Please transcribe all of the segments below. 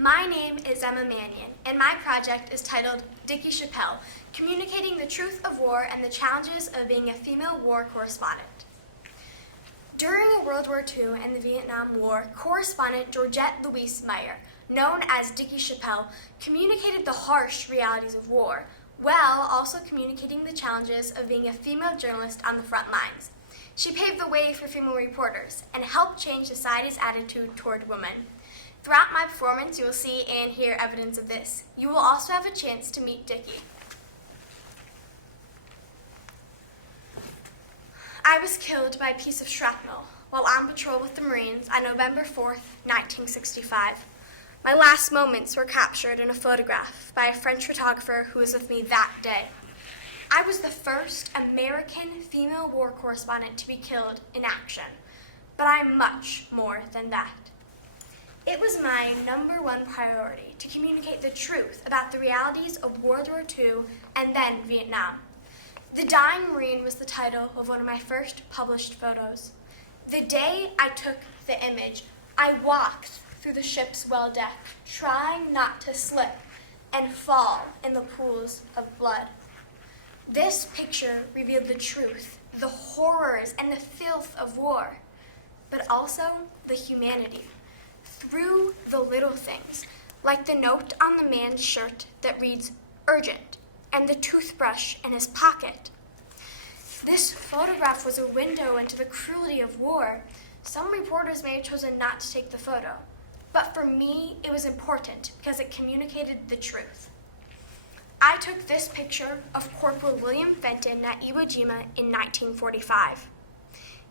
My name is Emma Mannion, and my project is titled Dickey Chapelle, Communicating the Truth of War and the Challenges of Being a Female War Correspondent. During World War II and the Vietnam War, correspondent Georgette Louise Meyer, known as Dickey Chapelle, communicated the harsh realities of war, while also communicating the challenges of being a female journalist on the front lines. She paved the way for female reporters and helped change society's attitude toward women. Throughout my performance, you will see and hear evidence of this. You will also have a chance to meet Dickey. I was killed by a piece of shrapnel while on patrol with the Marines on November 4th, 1965. My last moments were captured in a photograph by a French photographer who was with me that day. I was the first American female war correspondent to be killed in action, but I'm much more than that. It was my #1 priority to communicate the truth about the realities of World War II and then Vietnam. The Dying Marine was the title of one of my first published photos. The day I took the image, I walked through the ship's well deck, trying not to slip and fall in the pools of blood. This picture revealed the truth, the horrors and the filth of war, but also the humanity. Through the little things, like the note on the man's shirt that reads, "Urgent," and the toothbrush in his pocket. This photograph was a window into the cruelty of war. Some reporters may have chosen not to take the photo, but for me, it was important because it communicated the truth. I took this picture of Corporal William Fenton at Iwo Jima in 1945.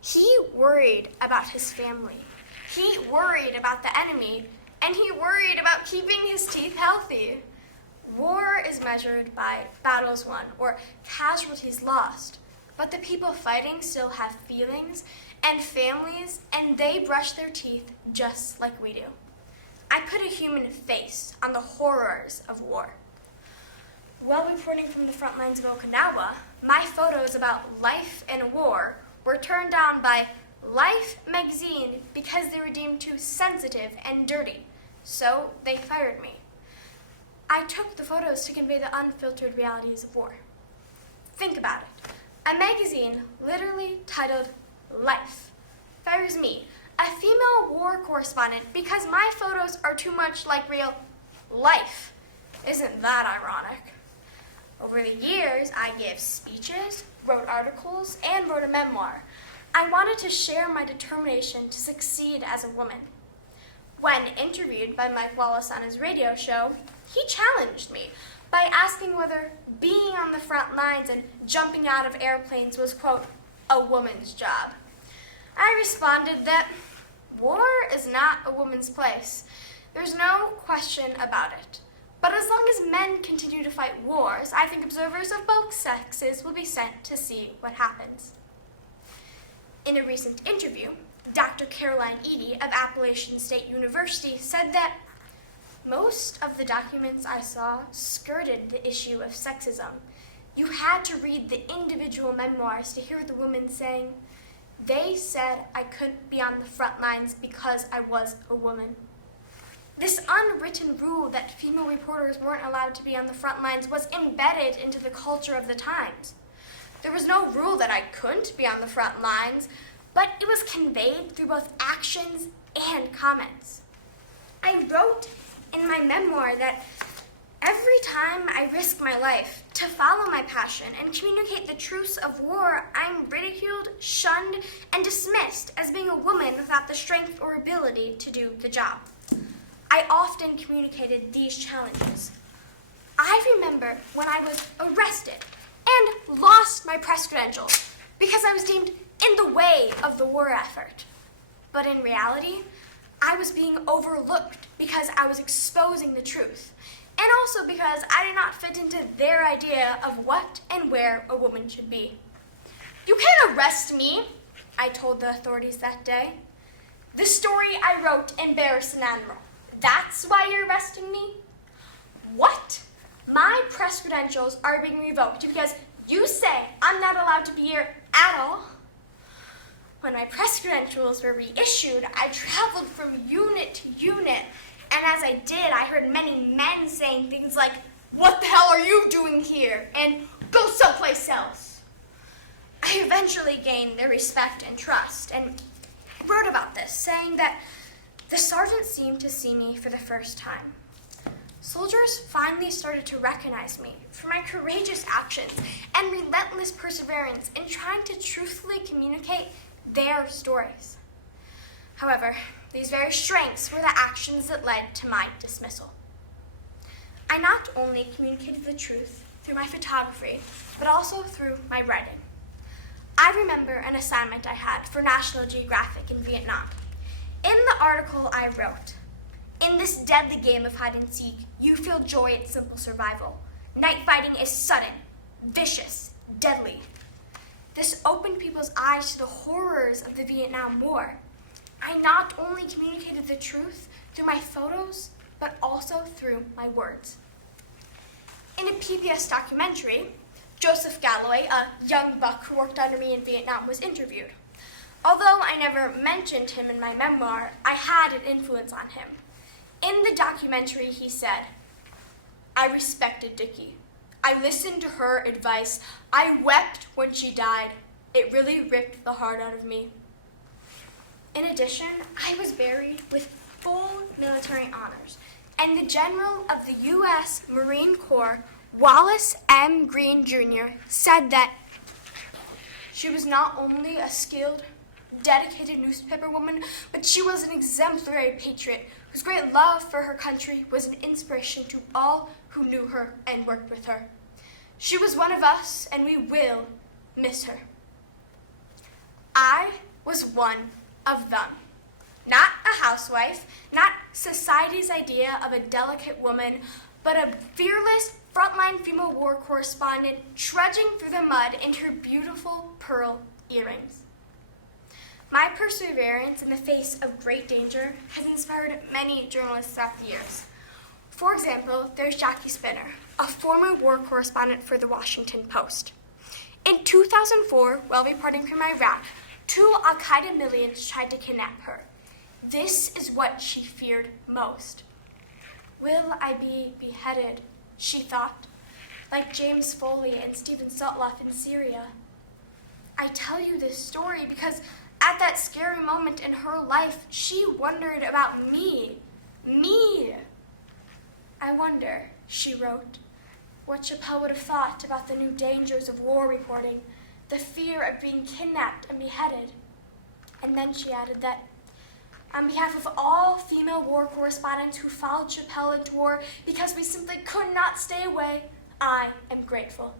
He worried about his family. He worried about the enemy, and he worried about keeping his teeth healthy. War is measured by battles won or casualties lost, but the people fighting still have feelings and families, and they brush their teeth just like we do. I put a human face on the horrors of war. While reporting from the front lines of Okinawa, my photos about life in war were turned down by Life magazine because they were deemed too sensitive and dirty, so they fired me. I took the photos to convey the unfiltered realities of war. Think about it. A magazine literally titled Life fires me, a female war correspondent, because my photos are too much like real life. Isn't that ironic? Over the years, I gave speeches, wrote articles, and wrote a memoir. I wanted to share my determination to succeed as a woman. When interviewed by Mike Wallace on his radio show, he challenged me by asking whether being on the front lines and jumping out of airplanes was, quote, a woman's job. I responded that war is not a woman's place. There's no question about it. But as long as men continue to fight wars, I think observers of both sexes will be sent to see what happens. In a recent interview, Dr. Caroline Eady of Appalachian State University said that most of the documents I saw skirted the issue of sexism. You had to read the individual memoirs to hear the women saying, "They said I couldn't be on the front lines because I was a woman." This unwritten rule that female reporters weren't allowed to be on the front lines was embedded into the culture of the times. There was no rule that I couldn't be on the front lines, but it was conveyed through both actions and comments. I wrote in my memoir that every time I risk my life to follow my passion and communicate the truths of war, I'm ridiculed, shunned, and dismissed as being a woman without the strength or ability to do the job. I often communicated these challenges. I remember when I was arrested and lost my press credentials because I was deemed in the way of the war effort. But in reality, I was being overlooked because I was exposing the truth, and also because I did not fit into their idea of what and where a woman should be. "You can't arrest me," I told the authorities that day. "The story I wrote embarrassed an admiral. That's why you're arresting me?" "What? My press credentials are being revoked because you say I'm not allowed to be here at all?" When my press credentials were reissued, I traveled from unit to unit And as I did, I heard many men saying things like, "What the hell are you doing here?" and "Go someplace else." I eventually gained their respect and trust and wrote about this, saying that the sergeant seemed to see me for the first time. Soldiers finally started to recognize me for my courageous actions and relentless perseverance in trying to truthfully communicate their stories. However, these very strengths were the actions that led to my dismissal. I not only communicated the truth through my photography, but also through my writing. I remember an assignment I had for National Geographic in Vietnam. In the article I wrote, "In this deadly game of hide and seek, you feel joy at simple survival. Night fighting is sudden, vicious, deadly." This opened people's eyes to the horrors of the Vietnam War. I not only communicated the truth through my photos, but also through my words. In a PBS documentary, Joseph Galloway, a young buck who worked under me in Vietnam, was interviewed. Although I never mentioned him in my memoir, I had an influence on him. In the documentary, he said, "I respected Dickey. I listened to her advice. I wept when she died. It really ripped the heart out of me." In addition, I was buried with full military honors, and the General of the U.S. Marine Corps, Wallace M. Greene Jr., said that she was not only a skilled, dedicated newspaper woman, but she was an exemplary patriot whose great love for her country was an inspiration to all who knew her and worked with her. She was one of us, and we will miss her. I was one of them. Not a housewife, not society's idea of a delicate woman, but a fearless frontline female war correspondent trudging through the mud in her beautiful pearl earrings. My perseverance in the face of great danger has inspired many journalists throughout the years. For example, there's Jackie Spinner, a former war correspondent for the Washington Post. In 2004, while reporting from Iraq, 2 al-Qaeda militants tried to kidnap her. This is what she feared most. "Will I be beheaded?" she thought, like James Foley and Stephen Sotloff in Syria. I tell you this story because at that scary moment in her life, she wondered about me. Me! "I wonder," she wrote, "what Chapelle would have thought about the new dangers of war reporting, the fear of being kidnapped and beheaded." And then she added that, "On behalf of all female war correspondents who followed Chapelle into war because we simply could not stay away, I am grateful."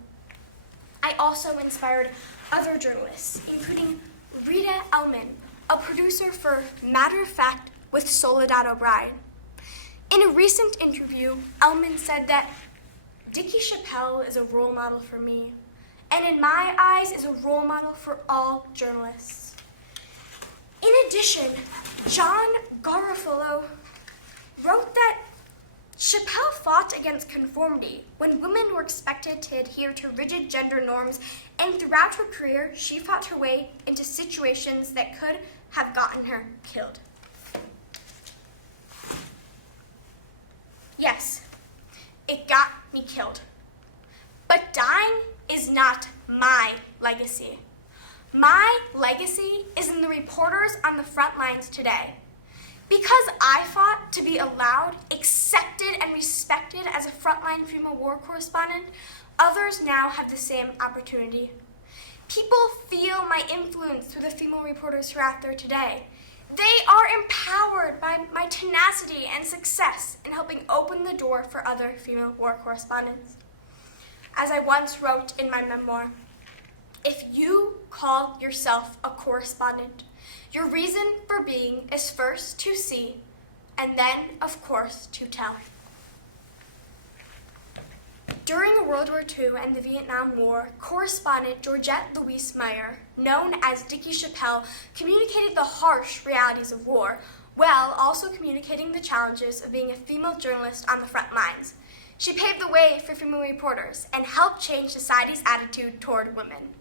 I also inspired other journalists, including Rita Ellman, a producer for Matter of Fact with Soledad O'Brien. In a recent interview, Ellman said that Dickey Chapelle is a role model for me, and in my eyes is a role model for all journalists. In addition, John Garofalo wrote that Chapelle fought against conformity when women were expected to adhere to rigid gender norms, and throughout her career, she fought her way into situations that could have gotten her killed. Yes, it got me killed. But dying is not my legacy. My legacy is in the reporters on the front lines today. Because I fought to be allowed, accepted, and respected as a frontline female war correspondent, others now have the same opportunity. People feel my influence through the female reporters who are out there today. They are empowered by my tenacity and success in helping open the door for other female war correspondents. As I once wrote in my memoir, if you call yourself a correspondent, your reason for being is first to see, and then, of course, to tell. During World War II and the Vietnam War, correspondent Georgette Louise Meyer, known as Dickey Chapelle, communicated the harsh realities of war, while also communicating the challenges of being a female journalist on the front lines. She paved the way for female reporters and helped change society's attitude toward women.